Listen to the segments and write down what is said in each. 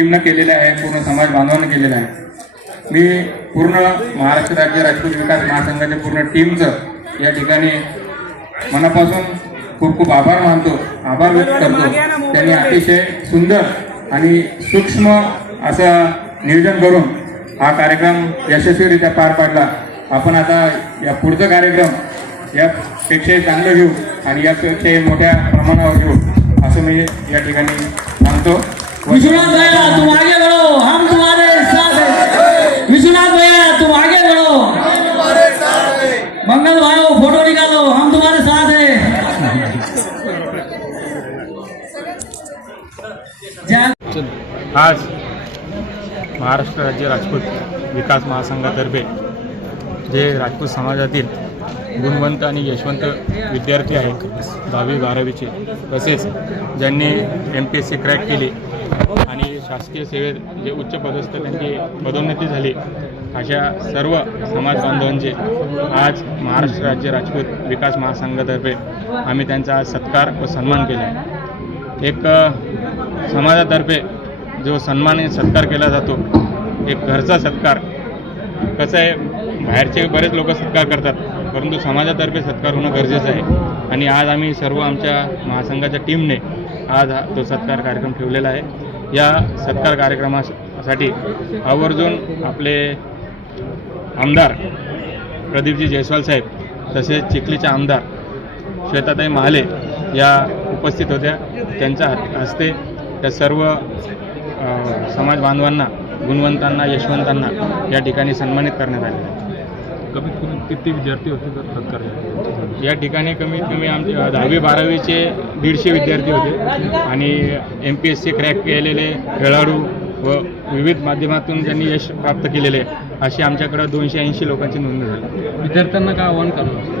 टीमनं केलेलं आहे, पूर्ण समाज बांधवांना केलेलं आहे. मी पूर्ण महाराष्ट्र राज्य राजपूत विकास महासंघाच्या पूर्ण टीमचं या ठिकाणी मनापासून खूप खूप आभार मानतो, आभार व्यक्त करतो. त्यांनी अतिशय सुंदर आणि सूक्ष्म असं नियोजन करून हा कार्यक्रम यशस्वीरित्या पार पाडला. आपण आता या पुढचा कार्यक्रम यापेक्षाही चांगलं घेऊ आणि यापेक्षाही मोठ्या प्रमाणावर घेऊ असं मी या ठिकाणी सांगतो. विश्वनाथ भैया तुम आगे बढ़ो, हम तुम्हारे साथ हैं. विश्वनाथ भैया तुम आगे बढ़ो, मंगल भाइयों फोटो निकालो, हम तुम्हारे साथ हैं. आज महाराष्ट्र राज्य राजपूत विकास महासंघातर्फे जे राजपूत समाजातील गुणवंत आणि यशवंत विद्यार्थी आहेत 10वी-12वीचे, तसेच ज्यांनी MPSC क्रॅक केली आणि शासकीय सेवेत जे उच्च पदस्थ त्यांची पदोन्नती झाली, अशा सर्व समाज बांधवांचे आज महाराष्ट्र राज्य राजपूत विकास महासंघातर्फे आम्ही त्यांचा आज सत्कार व सन्मान केला आहे. एक समाजातर्फे जो सन्मान सत्कार केला जातो, एक घरचा सत्कार. कसं आहे, बाहेरचे बरेच लोक सत्कार करतात, परंतु समाजातर्फे सत्कार होणं गरजेचं आहे. आणि आज आम्ही सर्व आमच्या महासंघाच्या टीमने आज तो सत्कार कार्यक्रम ठेवलेला आहे. या सत्कार कार्यक्रमासाठी आवर्जून आपले आमदार प्रदीपजी जयस्वाल साहेब, तसेच चिखलीच्या आमदार श्वेताताई महाले या उपस्थित होत्या. त्यांच्या हस्ते त्या सर्व समाज बांधवांना, गुणवंतांना, यशवंतांना या ठिकाणी सन्मानित करण्यात आले. कमीत कमी किती विद्यार्थी होते सत्कार? या ठिकाणी कमीत कमी आमचे 10वी-12वीचे 150 विद्यार्थी होते आणि MPSC क्रॅक केलेले खेळाडू व विविध माध्यमातून ज्यांनी यश प्राप्त केलेले अशी आमच्याकडं 280 लोकांची नोंदणी झाली. विद्यार्थ्यांना काय आव्हान करणार?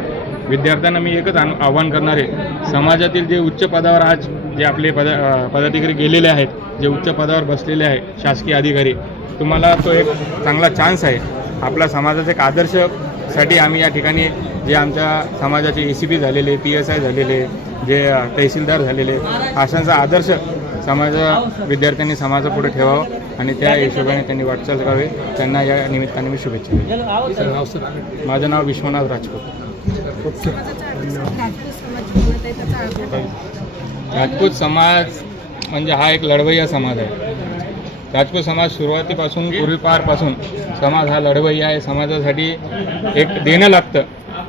विद्यार्थ्यांना मी एकच आव्हान करणार आहे, समाजातील जे उच्च पदावर आज जे आपले पदाधिकारी गेलेले आहेत, जे उच्च पदावर बसलेले आहेत, शासकीय अधिकारी, तुम्हाला तो एक चांगला चान्स आहे. आपला समाजाचा एक आदर्शसाठी आम्ही या ठिकाणी जे आमच्या समाजाचे ACP झालेले, PSI झालेले, जे तहसीलदार झालेले, अशांचा आदर्श विद्यार्थ्यांनी समाजापुढे ठेवावं आणि त्या हिशोबाने त्यांनी वाटचाल करावी. त्यांना या निमित्ताने मी शुभेच्छा देतो. माझं नाव विश्वनाथ राजपूत. राजपूत समाज म्हणजे हा एक लढवय्या समाज आहे. राजपूत समाज सुरुवातीपासून, पूर्वीपारपासून समाज हा लढवय्या आहे. समाजासाठी एक देणं लागतं,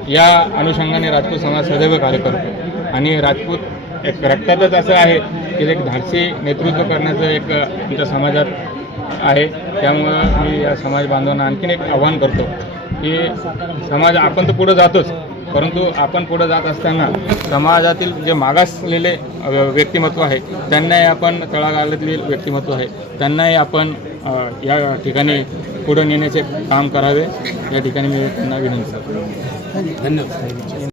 या अनुषंगाने राजपूत समाज सदैव कार्य करतो. आणि राजपूत एक रक्तातच असं आहे की एक धाडसी नेतृत्व करण्याचं एक आमच्या समाजात आहे. त्यामुळं मी या समाज बांधवांना आणखीन एक आव्हान करतो की समाज, आपण तर पुढं जातोच, परंतु आपण पुढे जात असताना समाजातील जे मागासलेले व्यक्तिमत्व आहे, त्यांनाही आपण, तळागाळातील व्यक्तिमत्व आहे, त्यांनाही आपण या ठिकाणी पुढे नेण्याचे काम करावे. या ठिकाणी मी त्यांना विनंती करतो. धन्यवाद.